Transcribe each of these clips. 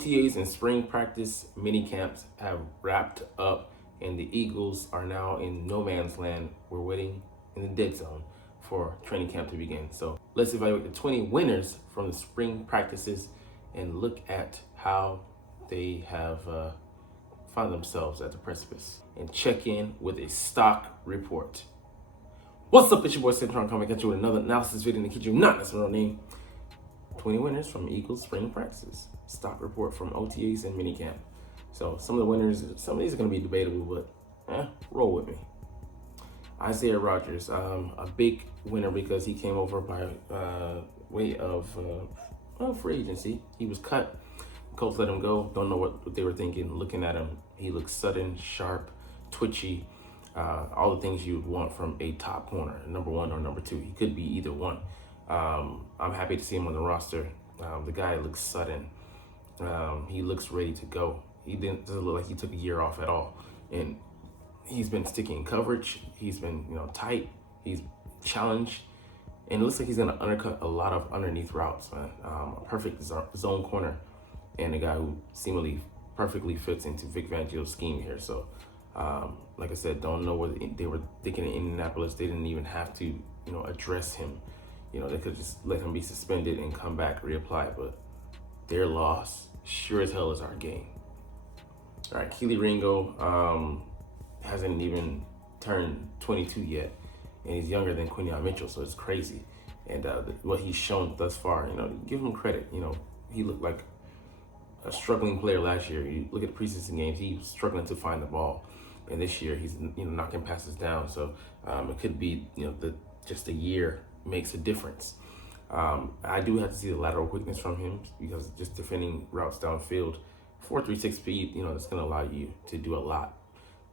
OTAs and spring practice mini camps have wrapped up, and the Eagles are now in no man's land. We're waiting in the dead zone for training camp to begin. So let's evaluate the 20 winners from the spring practices and look at how they have found themselves at the precipice and check in with a stock report. What's up, it's your boy Cintron coming at you with another analysis video to keep you not that's my real name. 20 winners from Eagles spring practices. Stock report from OTAs and Minicamp. So some of the winners, some of these are going to be debatable, but roll with me. Isaiah Rodgers, a big winner because he came over by way of free agency. He was cut. Colts let him go. Don't know what they were thinking. Looking at him, he looks sudden, sharp, twitchy. All the things you would want from a top corner, number one or number two. He could be either one. I'm happy to see him on the roster. The guy looks sudden. He looks ready to go. He doesn't look like he took a year off at all. And he's been sticking in coverage. He's been, tight. He's challenged. And it looks like he's going to undercut a lot of underneath routes, man. A perfect zone corner. And a guy who seemingly perfectly fits into Vic Fangio's scheme here. So, like I said, don't know what they were thinking in Indianapolis. They didn't even have to, address him. They could just let him be suspended and come back, reapply. But their loss sure as hell is our gain. All right, Keely Ringo hasn't even turned 22 yet, and he's younger than Quinyon Mitchell, so it's crazy. And what he's shown thus far, give him credit. He looked like a struggling player last year. You look at the preseason games, he was struggling to find the ball, and this year he's knocking passes down. So it could be just a year makes a difference. I do have to see the lateral quickness from him because just defending routes downfield, 4.36 speed, that's going to allow you to do a lot.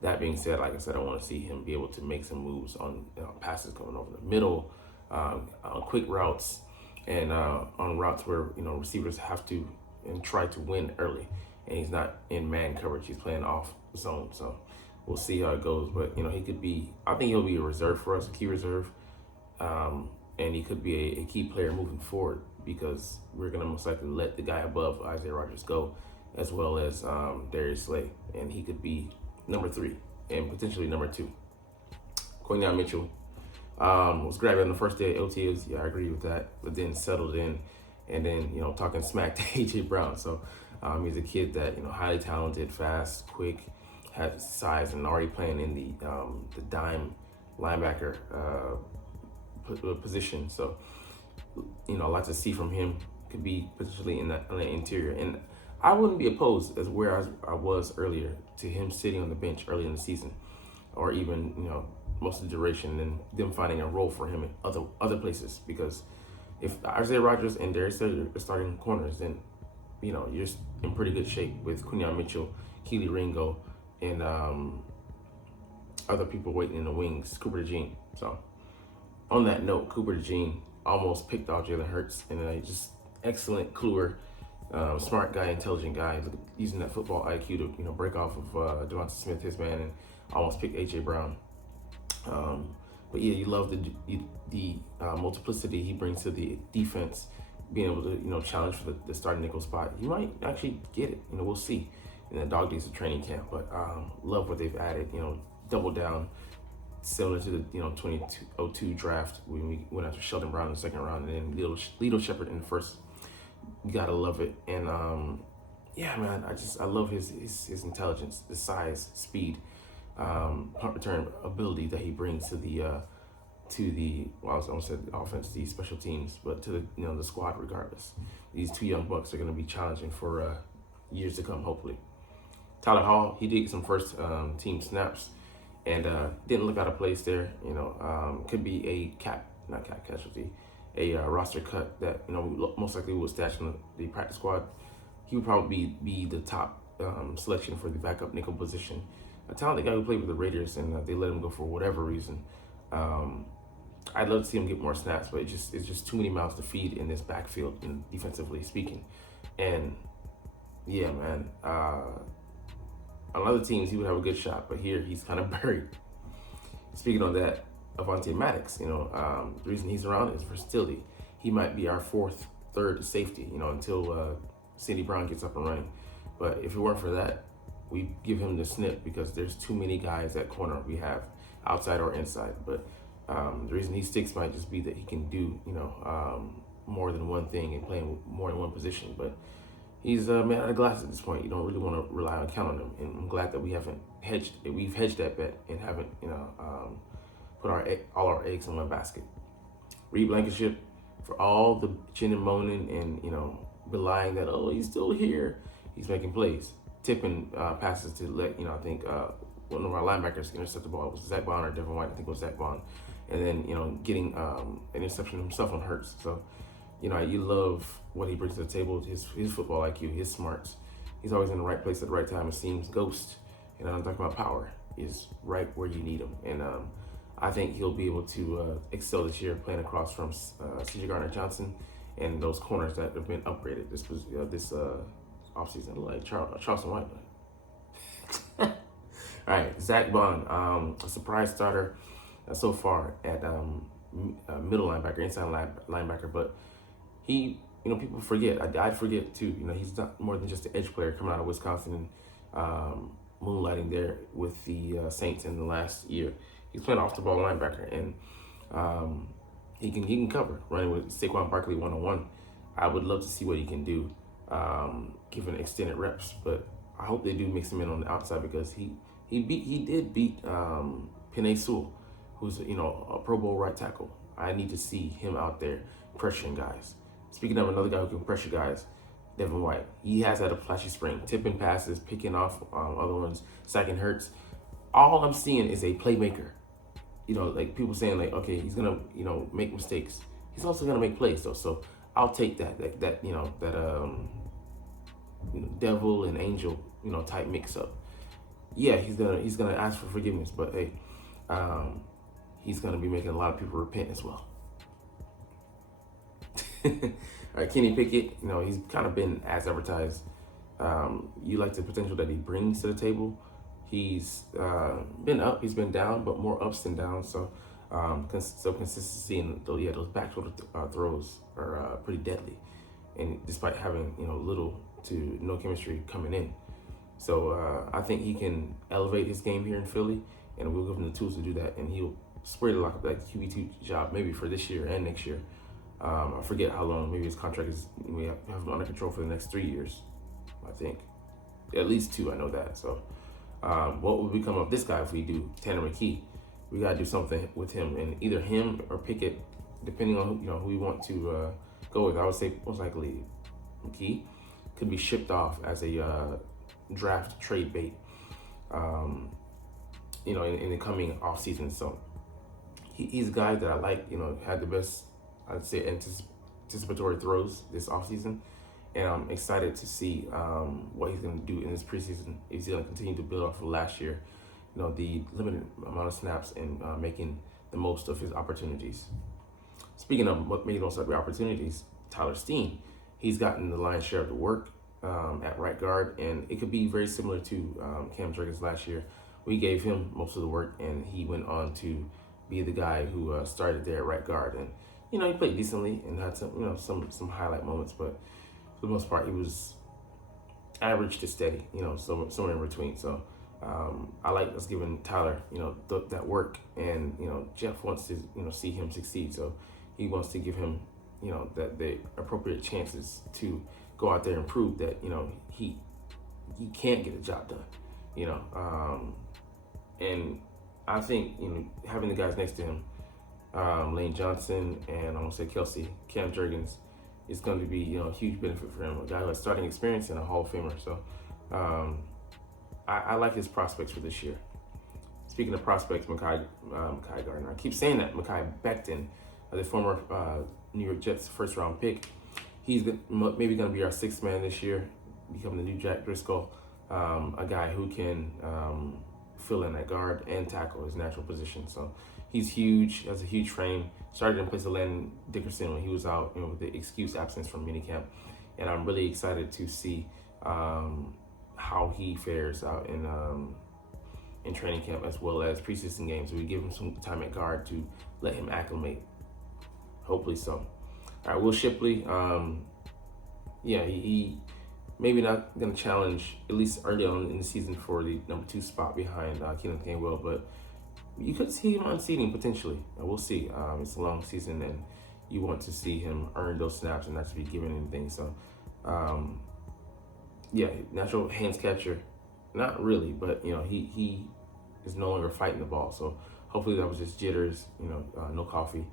That being said, like I said, I want to see him be able to make some moves on passes coming over the middle, on quick routes, and on routes where receivers have to and try to win early. And he's not in man coverage; he's playing off zone. So we'll see how it goes. But he could be. I think he'll be a reserve for us, a key reserve. And he could be a key player moving forward because we're going to most likely let the guy above Isaiah Rodgers go, as well as Darius Slay. And he could be number 3 and potentially number 2. Quinyon Mitchell was grabbed on the first day at OTAs. Yeah, I agree with that. But then settled in and then, talking smack to AJ Brown. So he's a kid that, highly talented, fast, quick, has size, and already playing in the dime linebacker position. So, a lot to see from him. Could be potentially on the interior. And I wouldn't be opposed as where I was earlier to him sitting on the bench early in the season, or even, most of the duration, and them finding a role for him in other places. Because if Isaiah Rodgers and Darius Slay are starting corners, then, you're in pretty good shape with Quinyon Mitchell, Keely Ringo, and other people waiting in the wings, Cooper DeJean. So, on that note, Cooper DeJean almost picked off Jalen Hurts, and just excellent cluer, smart guy, intelligent guy, using that football IQ to break off of Devonta Smith, his man, and almost pick AJ Brown. But yeah, you love the multiplicity he brings to the defense, being able to challenge for the starting nickel spot. He might actually get it. We'll see in the dog days of training camp. But love what they've added. Double down. Similar to the 2002 draft when we went after Sheldon Brown in the second round, and then Lito Shepherd in the first. You gotta love it. And yeah, man, I love his intelligence, the size, speed, punt return ability that he brings to the I was almost said the offense, the special teams, but to the squad regardless. These two young bucks are gonna be challenging for years to come, hopefully. Tyler Hall, he did get some first team snaps. And didn't look out of place there. Could be a casualty, a roster cut that most likely will stash in the practice squad. He would probably be the top selection for the backup nickel position. A talented guy who played with the Raiders, and they let him go for whatever reason. I'd love to see him get more snaps, but it's just too many mouths to feed in this backfield, defensively speaking. And yeah, man. On other teams, he would have a good shot, but here he's kind of buried. Speaking of that, Avonte Maddox, the reason he's around is versatility. He might be our third safety, until Cindy Brown gets up and running. But if it weren't for that, we give him the snip because there's too many guys at corner we have, outside or inside. But the reason he sticks might just be that he can do, more than one thing and play in more than one position. But he's a man out of glass at this point. You don't really want to rely on count on him. And I'm glad that we've hedged that bet and haven't, put all our eggs in one basket. Reed Blankenship, for all the chin and moaning and, belying that, oh, he's still here, he's making plays. Tipping passes to let, I think one of our linebackers intercept the ball. It was Zach Bond or Devin White? I think it was Zach Bond. And then, getting an interception himself on Hurts. So, you love what he brings to the table, his football IQ, his smarts. He's always in the right place at the right time. It seems Ghost, and I'm talking about power, is right where you need him. And I think he'll be able to excel this year playing across from C.J. Gardner-Johnson and those corners that have been upgraded this offseason, like Charleston White. All right, Zach Bond, a surprise starter so far at middle linebacker, inside linebacker, but he, people forget. I'd forget too. He's not more than just an edge player coming out of Wisconsin and moonlighting there with the Saints in the last year. He's playing off the ball linebacker, and he can cover, running with Saquon Barkley 1-on-1. I would love to see what he can do, given extended reps. But I hope they do mix him in on the outside because he did beat Penei Sewell, who's a Pro Bowl right tackle. I need to see him out there pressuring guys. Speaking of another guy who can pressure guys, Devin White. He has had a flashy spring, tipping passes, picking off other ones, sacking Hurts. All I'm seeing is a playmaker. Like people saying like, okay, he's gonna, make mistakes. He's also gonna make plays though. So I'll take that devil and angel, type mix up. Yeah, he's gonna ask for forgiveness, but hey, he's gonna be making a lot of people repent as well. All right, Kenny Pickett, he's kind of been as advertised. You like the potential that he brings to the table. He's been up, he's been down, but more ups than downs. So, consistency and those back shoulder throws are pretty deadly, and despite having little to no chemistry coming in. So I think he can elevate his game here in Philly, and we'll give him the tools to do that, and he'll square the lock up that QB2 job maybe for this year and next year. I forget how long. Maybe his contract is, we have him under control for the next 3 years, I think. At least 2, I know that. So what will become of this guy if we do Tanner McKee? We got to do something with him, and either him or Pickett, depending on who we want to go with. I would say most likely McKee could be shipped off as a draft trade bait, in the coming off season. So he's a guy that I like, had the best, I'd say, anticipatory throws this offseason. And I'm excited to see what he's going to do in this preseason. If he's going to continue to build off of last year, the limited amount of snaps and making the most of his opportunities. Speaking of making the most of the opportunities, Tyler Steen, he's gotten the lion's share of the work at right guard, and it could be very similar to Cam Jurgens last year. We gave him most of the work, and he went on to be the guy who started there at right guard. And he played decently and had some highlight moments, but for the most part, he was average to steady, somewhere in between. So I like us giving Tyler, that work, and Jeff wants to, see him succeed. So he wants to give him, that the appropriate chances to go out there and prove that he can't get the job done, and I think having the guys next to him, Lane Johnson and I'm gonna say Kelsey, Cam Jurgens, is going to be a huge benefit for him. A guy who has starting experience and a Hall of Famer. So I like his prospects for this year. Speaking of prospects, Mekhi Gardner. I keep saying that. Mekhi Becton, the former New York Jets first round pick, he's maybe going to be our sixth man this year, become the new Jack Driscoll, a guy who can fill in at guard and tackle, his natural position. So he's huge, has a huge frame. Started in place of Landon Dickerson when he was out, with the excuse absence from minicamp. And I'm really excited to see how he fares out in training camp as well as preseason games. We give him some time at guard to let him acclimate. Hopefully so. All right, Will Shipley. He maybe not going to challenge, at least early on in the season, for the #2 spot behind Keenan Gainwell, but you could see him unseating potentially. We'll see. It's a long season, and you want to see him earn those snaps and not to be given anything. So, yeah, natural hands catcher, not really, but he is no longer fighting the ball. So hopefully that was just jitters. No coffee.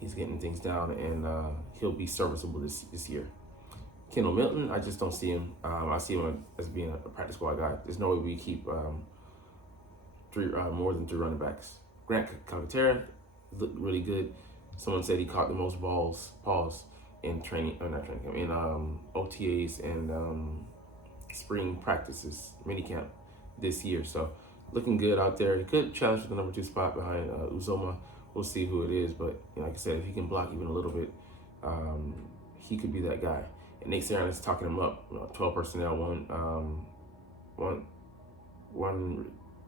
He's getting things down, and he'll be serviceable this year. Kendall Milton, I just don't see him. I see him as being a practice squad guy. There's no way we keep more than 3 running backs. Grant Calcaterra looked really good. Someone said he caught the most balls in OTAs and spring practices, minicamp this year. So looking good out there. He could challenge for the #2 spot behind Uzoma. We'll see who it is, but like I said, if he can block even a little bit, he could be that guy. And Nate Saran is talking him up. 12 personnel, one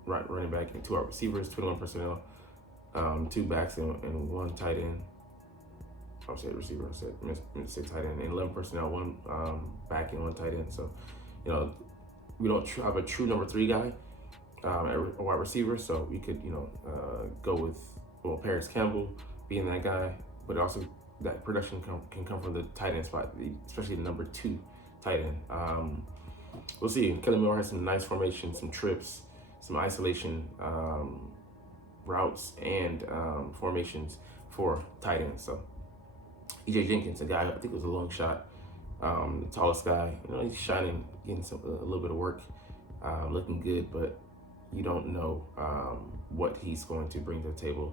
running back and 2 receivers, 21 personnel, 2 backs and 1 tight end. I said receiver. I meant to say tight end. And 11 personnel, 1 back and 1 tight end. So, we don't have a true #3 guy at wide receiver. So we could, go with Paris Campbell being that guy, but also that production can come from the tight end spot, especially the #2 tight end. We'll see. Kelly Miller has some nice formation, some trips, some isolation routes and formations for tight ends. So EJ Jenkins, a guy I think was a long shot, the tallest guy. He's shining, getting a little bit of work, looking good, but you don't know what he's going to bring to the table.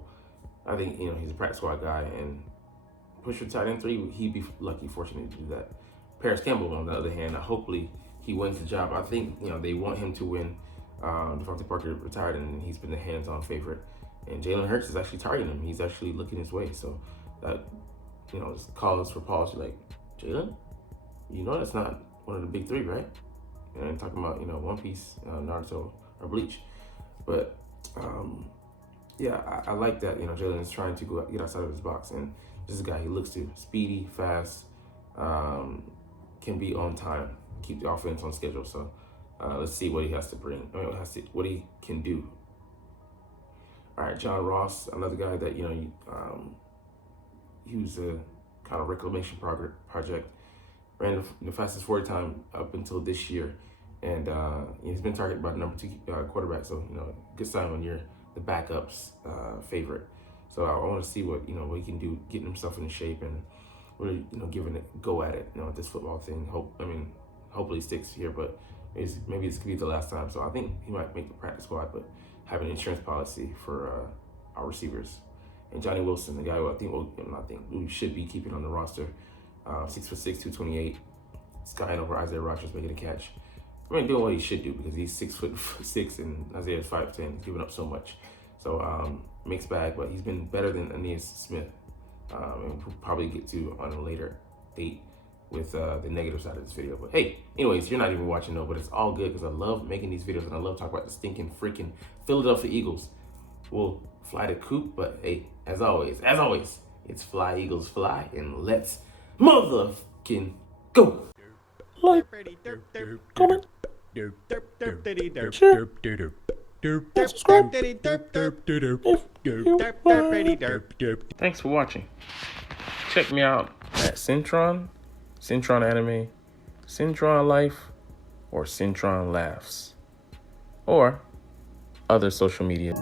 I think he's a practice squad guy, and push for tight end 3, he'd be fortunate to do that. Paris Campbell, on the other hand, hopefully he wins the job. I think they want him to win. Devontae Parker retired, and he's been the hands-on favorite. And Jalen Hurts is actually targeting him. He's actually looking his way. So that just calls for pause. You're like, Jalen, that's not one of the big 3, right? And I'm talking about One Piece, Naruto, or Bleach. But yeah, I like that. Jalen is trying to get outside of his box, and this is a guy he looks to: speedy, fast, can be on time, keep the offense on schedule. So let's see what he has to bring. What he can do. All right, John Ross, another guy that he was a kind of reclamation project. Ran the fastest 40 time up until this year, and he's been targeted by the #2 quarterback. So good sign when you're the backup's favorite. So I want to see what what he can do, getting himself into shape and really giving it a go at it. At this football thing. Hopefully he sticks here, but maybe this could be the last time. So I think he might make the practice squad, but have an insurance policy for our receivers. And Johnny Wilson, the guy who we should be keeping on the roster, 6'6", 228, skying over Isaiah Rodgers making a catch. Doing what he should do, because he's 6'6" and Isaiah's 5'10", he's giving up so much. So mixed bag, but he's been better than Aeneas Smith. And we'll probably get to on a later date with the negative side of this video. But hey, anyways, you're not even watching though, but it's all good because I love making these videos and I love talking about the stinking freaking Philadelphia Eagles. We'll fly the coop, but hey, as always, it's fly Eagles fly, and let's motherfucking go. Like, comment, share, subscribe Thanks for watching. Check me out at Cintron, Cintron Anime, Cintron Life, or Cintron Laughs, or other social media.